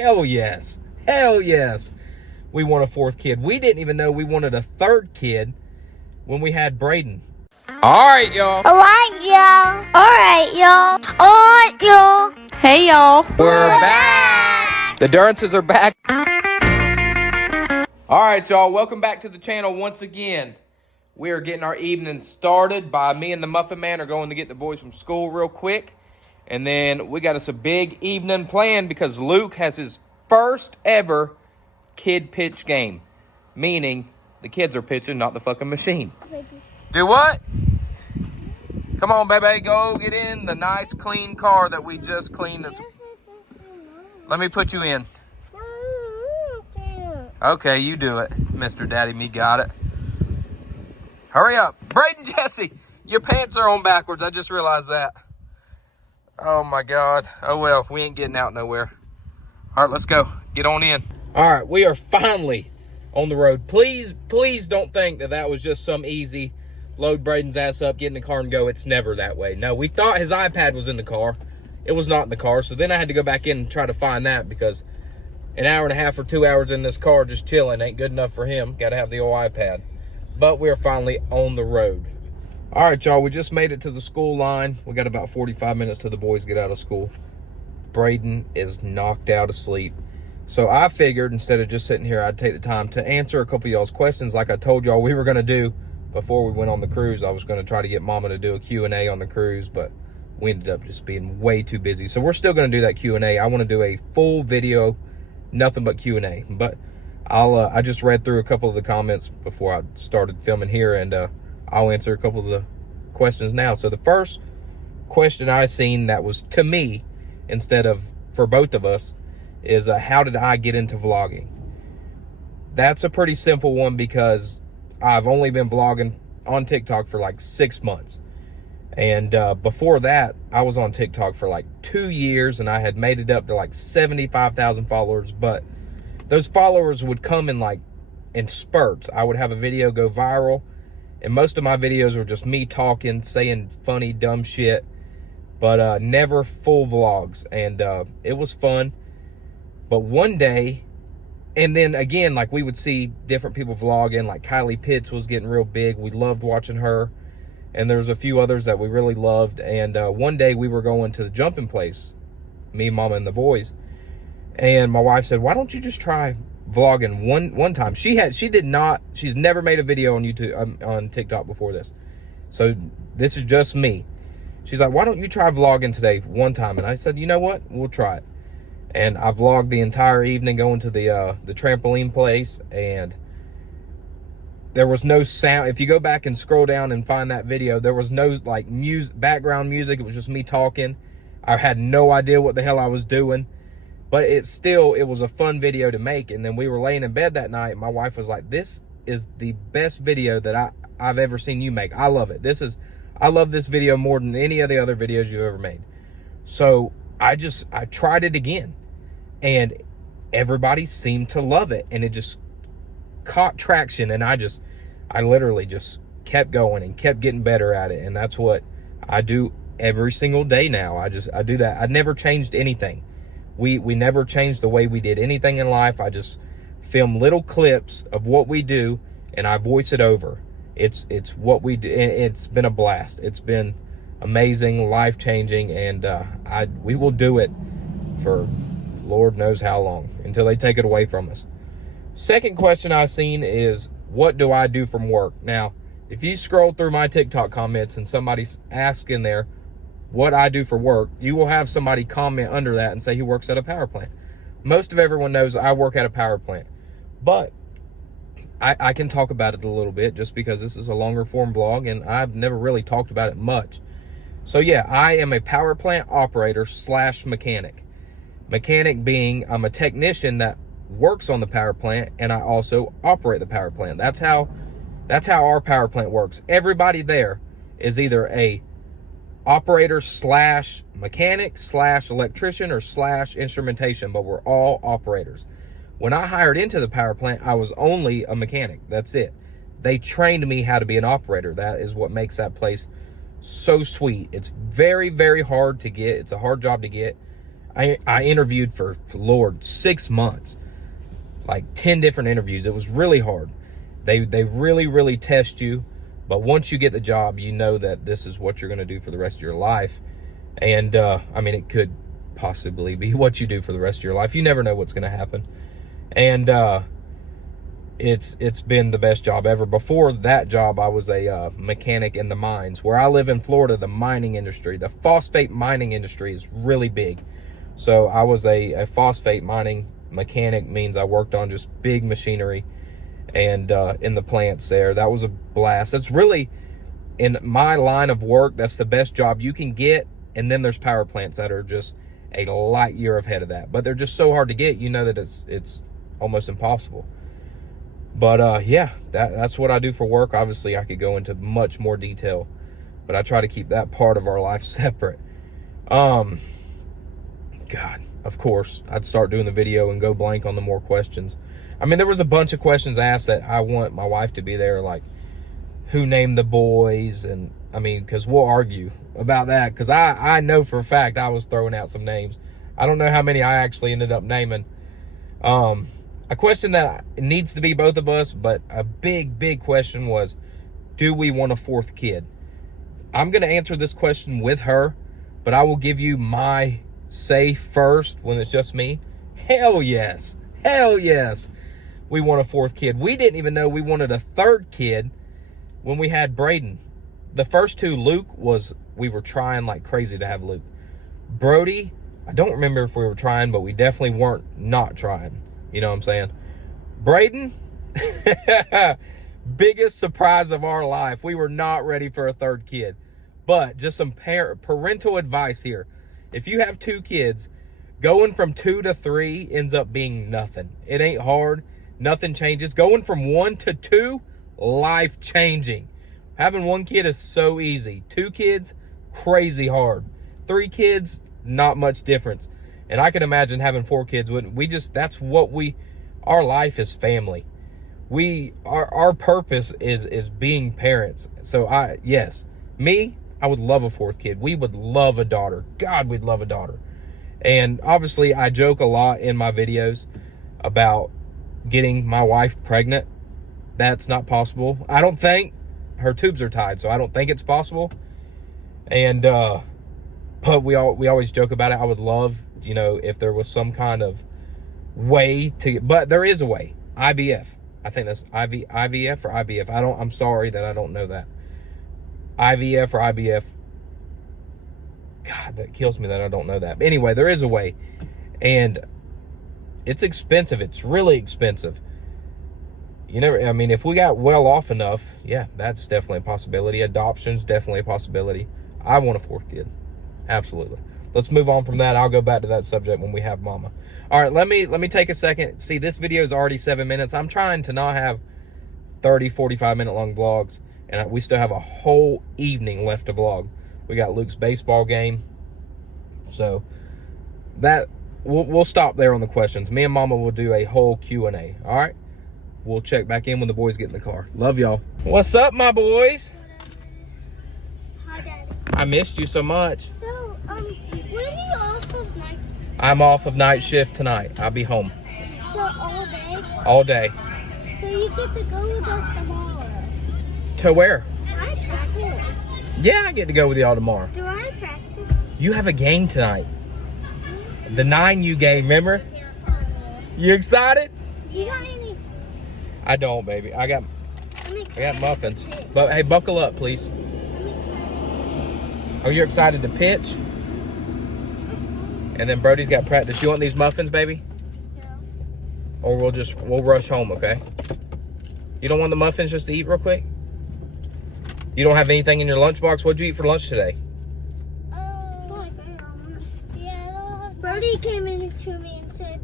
Hell yes. Hell yes. We want a fourth kid. We didn't even know we wanted a third kid when we had Braden. All right, y'all. All right, y'all. All right, y'all. All right, y'all. Hey, y'all. We're back. The Durances are back. All right, y'all. Welcome back to the channel once again. We are getting our evening started by me and the Muffin Man are going to get the boys from school real quick. And then we got us a big evening planned because Luke has his first ever kid pitch game. Meaning the kids are pitching, not the fucking machine. Do what? Come on, baby. Go get in the nice, clean car that we just cleaned. Let me put you in. Okay, you do it. Mr. Daddy Me got it. Hurry up. Braden Jesse, your pants are on backwards. I just realized that. Oh, my God. Oh, well, we ain't getting out nowhere. All right, let's go. Get on in. All right, we are finally on the road. Please don't think that was just some easy load Braden's ass up, get in the car and go. It's never that way. No, we thought his iPad was in the car. It was not in the car. So then I had to go back in and try to find that because an hour and a half or 2 hours in this car just chilling ain't good enough for him. Got to have the old iPad. But we're finally on the road. All right, y'all, we just made it to the school line. We got about 45 minutes till the boys get out of school. Braden is knocked out of sleep. So I figured instead of just sitting here, I'd take the time to answer a couple of y'all's questions like I told y'all we were going to do before we went on the cruise. I was going to try to get Mama to do a Q&A on the cruise, but we ended up just being way too busy. So we're still going to do that Q&A. I want to do a full video, nothing but Q&A. But I just read through a couple of the comments before I started filming here, and I'll answer a couple of the questions now. So the first question I seen that was to me instead of for both of us is how did I get into vlogging? That's a pretty simple one because I've only been vlogging on TikTok for like 6 months. And before that, I was on TikTok for like 2 years and I had made it up to like 75,000 followers. But those followers would come in spurts. I would have a video go viral and most of my videos were just me talking, saying funny, dumb shit, but never full vlogs. And it was fun. But one day, and then again, like we would see different people vlogging, like Kylie Pitts was getting real big. We loved watching her. And there's a few others that we really loved. And one day we were going to the jumping place, me, Mama, and the boys. And my wife said, why don't you just try vlogging one time? She's never made a video on YouTube, on TikTok before this. So this is just me. She's like, why don't you try vlogging today one time? And I said, you know what? We'll try it. And I vlogged the entire evening going to the trampoline place, and there was no sound. If you go back and scroll down and find that video, there was no like background music. It was just me talking. I had no idea what the hell I was doing, but it was a fun video to make. And then we were laying in bed that night. My wife was like, this is the best video that I've ever seen you make. I love it. I love this video more than any of the other videos you've ever made. So I tried it again. And everybody seemed to love it. And it just caught traction. And I literally just kept going and kept getting better at it. And that's what I do every single day now. I do that. I never changed anything. We never changed the way we did anything in life. I just film little clips of what we do and I voice it over. It's what we do. It's been a blast. It's been amazing, life-changing. And we will do it for Lord knows how long until they take it away from us. Second question I've seen is, what do I do from work? Now, if you scroll through my TikTok comments and somebody's asking there what I do for work, you will have somebody comment under that and say he works at a power plant. Most of everyone knows I work at a power plant, but I can talk about it a little bit just because this is a longer form vlog and I've never really talked about it much. So yeah, I am a power plant operator / mechanic. Mechanic being I'm a technician that works on the power plant and I also operate the power plant. That's how our power plant works. Everybody there is either a operator / mechanic / electrician or / instrumentation, but we're all operators. When I hired into the power plant, I was only a mechanic. That's it. They trained me how to be an operator. That is what makes that place so sweet. It's very, very hard to get. It's a hard job to get. I interviewed for Lord 6 months, like 10 different interviews. It was really hard. They really test you, but once you get the job, you know that this is what you're going to do for the rest of your life. And I mean, it could possibly be what you do for the rest of your life. You never know what's going to happen. And it's been the best job ever. Before that job, I was a mechanic in the mines. Where I live in Florida, the mining industry, the phosphate mining industry is really big. So I was a phosphate mining mechanic, means I worked on just big machinery and in the plants there. That was a blast. That's really, in my line of work, that's the best job you can get. And then there's power plants that are just a light year ahead of that, but they're just so hard to get, you know, that it's almost impossible. But yeah, that's what I do for work. Obviously I could go into much more detail, but I try to keep that part of our life separate. God, of course, I'd start doing the video and go blank on the more questions. I mean, there was a bunch of questions asked that I want my wife to be there, like who named the boys, and I mean, because we'll argue about that, because I know for a fact I was throwing out some names. I don't know how many I actually ended up naming. A question that needs to be both of us, but a big question was, do we want a fourth kid? I'm going to answer this question with her, but I will give you my say first when it's just me. Hell yes. Hell yes. We want a fourth kid. We didn't even know we wanted a third kid when we had Braden. The first two, Luke, we were trying like crazy to have Luke. Brody, I don't remember if we were trying, but we definitely weren't not trying. You know what I'm saying? Braden, biggest surprise of our life. We were not ready for a third kid. But just some parental advice here. If you have 2 kids, going from 2 to 3 ends up being nothing. It ain't hard. Nothing changes. Going from 1 to 2, life changing. Having 1 kid is so easy. 2 kids, crazy hard. 3 kids, not much difference. And I can imagine having 4 kids. That's what our life is family. Our purpose is being parents. So I would love a 4th kid. We would love a daughter. God, we'd love a daughter. And obviously I joke a lot in my videos about getting my wife pregnant. That's not possible. I don't think. Her tubes are tied, so I don't think it's possible. And but we always joke about it. I would love, you know, if there was some kind of way to, but there is a way. IVF. I think that's IVF or IBF. I'm sorry that I don't know that. IVF or IBF. God, that kills me that I don't know that. But anyway, there is a way. And it's expensive. It's really expensive. I mean, if we got well off enough, yeah, that's definitely a possibility. Adoption's definitely a possibility. I want a 4th kid. Absolutely. Let's move on from that. I'll go back to that subject when we have mama. All right, let me take a second. See, this video is already 7 minutes. I'm trying to not have 30, 45-minute long vlogs, and we still have a whole evening left to vlog. We got Luke's baseball game. So that we'll stop there on the questions. Me and mama will do a whole Q&A. All right? We'll check back in when the boys get in the car. Love y'all. What's up, my boys? Hi, Daddy. I missed you so much. So, when are you off of night? I'm off of night shift tonight. I'll be home. So, all day? All day. So, you get to go with us tomorrow? To where? To school. Yeah, I get to go with y'all tomorrow. Do I practice? You have a game tonight. The 9U game, remember? You excited? You got any? I don't, baby. I got muffins. pitch. But hey, buckle up, please. Are you excited to pitch? And then Brody's got practice. You want these muffins, baby? No. Or we'll rush home, okay? You don't want the muffins just to eat real quick? You don't have anything in your lunchbox? What'd you eat for lunch today? Yeah, Brody came in to me and said,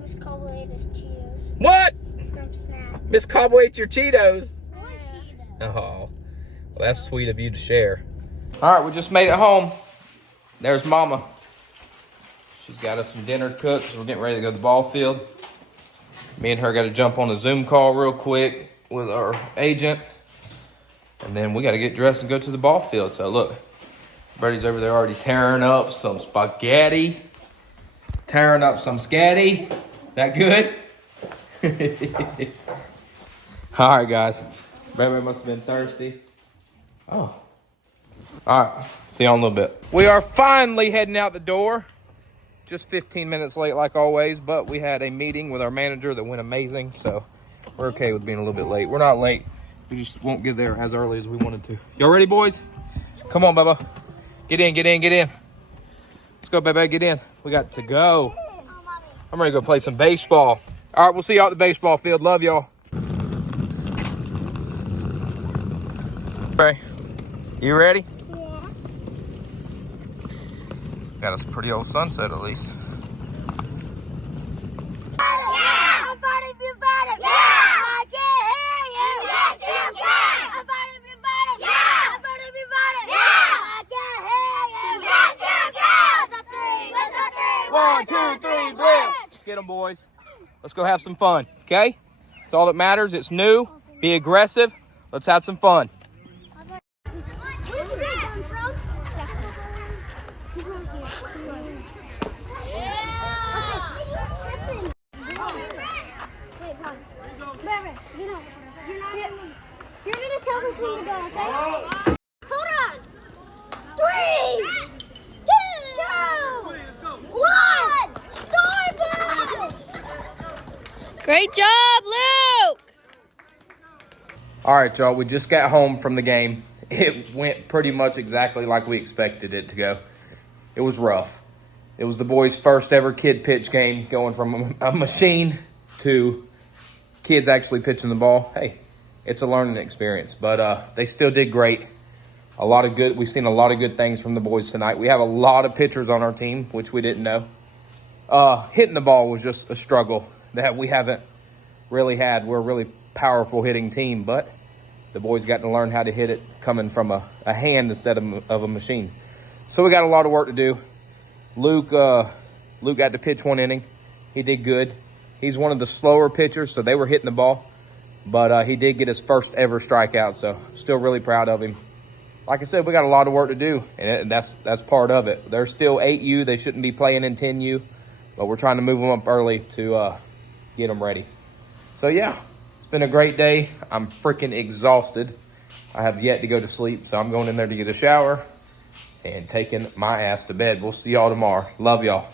Miss Cobble ate his Cheetos. What? From Snap. Miss Cobble ate your Cheetos. One Cheeto. Oh, well, that's sweet of you to share. All right, we just made it home. There's Mama. She's got us some dinner cooked, so we're getting ready to go to the ball field. Me and her got to jump on a Zoom call real quick with our agent. And then we got to get dressed and go to the ball field. So look, Brady's over there already tearing up some spaghetti. Tearing up some scatty. That good? All right, guys. Baby must have been thirsty. Oh. All right. See y'all in a little bit. We are finally heading out the door. Just 15 minutes late like always, but we had a meeting with our manager that went amazing, so we're okay with being a little bit late. We're not late. We just won't get there as early as we wanted to. Y'all ready, boys? Come on, Bubba. Get in, get in, get in. Let's go, baby, get in. We got to go. I'm ready to go play some baseball. All right, we'll see y'all at the baseball field. Love y'all. Okay, you ready? Yeah. Got us a pretty old sunset at least. One, two, three, blitz! Let's get them, boys. Let's go have some fun, okay? It's all that matters. It's new. Be aggressive. Let's have some fun. You're gonna tell us when to go, okay? Hold on. 3, 2, 1. Start. Great job, Luke! All right, y'all. We just got home from the game. It went pretty much exactly like we expected it to go. It was rough. It was the boys' first ever kid pitch game, going from a machine to kids actually pitching the ball. Hey, it's a learning experience, but they still did great. We've seen a lot of good things from the boys tonight. We have a lot of pitchers on our team, which we didn't know. Hitting the ball was just a struggle that we haven't really had. We're a really powerful hitting team, but the boys got to learn how to hit it coming from a hand instead of a machine. So we got a lot of work to do. Luke got to pitch 1 inning. He did good. He's one of the slower pitchers, so they were hitting the ball. But he did get his first ever strikeout, so still really proud of him. Like I said, we got a lot of work to do, and that's part of it. They're still 8U. They shouldn't be playing in 10U, but we're trying to move them up early to get them ready. So, yeah, it's been a great day. I'm freaking exhausted. I have yet to go to sleep, so I'm going in there to get a shower and taking my ass to bed. We'll see y'all tomorrow. Love y'all.